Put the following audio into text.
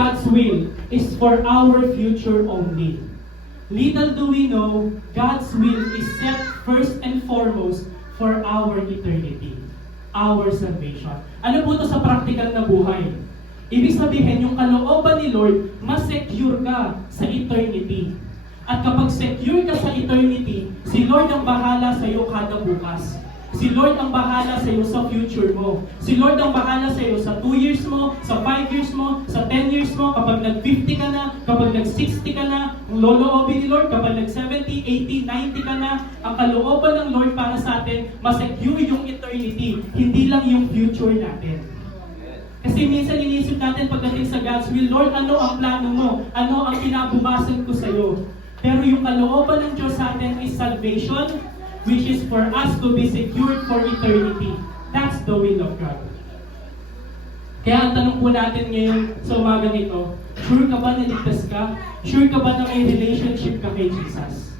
God's will is for our future only. Little do we know, God's will is set first and foremost for our eternity, our salvation. Ano po ito sa practical na buhay? Ibig sabihin, yung kalooban ni Lord, mas secure ka sa eternity. At kapag secure ka sa eternity, si Lord ang bahala sa iyo kada bukas. Si Lord ang bahala sa iyo sa future mo. Si Lord ang bahala sa iyo sa 2 years mo, sa 5 years mo, sa 10 years mo, kapag nag-50 ka na, kapag nag-60 ka na, ang loloobin ni Lord, kapag nag-70, 80, 90 ka na, ang kalooban ng Lord para sa atin, mas-secure yung eternity, hindi lang yung future natin. Kasi minsan iniisip natin pagdating sa God's will, Lord, ano ang plano mo? Ano ang kinabukasan ko sa iyo? Pero yung kalooban ng Diyos sa atin is salvation, which is for us to be secured for eternity. That's the will of God. Kaya ang tanong po natin ngayon sa umagang ito, sure ka ba na ligtas ka? Sure ka ba na may relationship ka kay Jesus?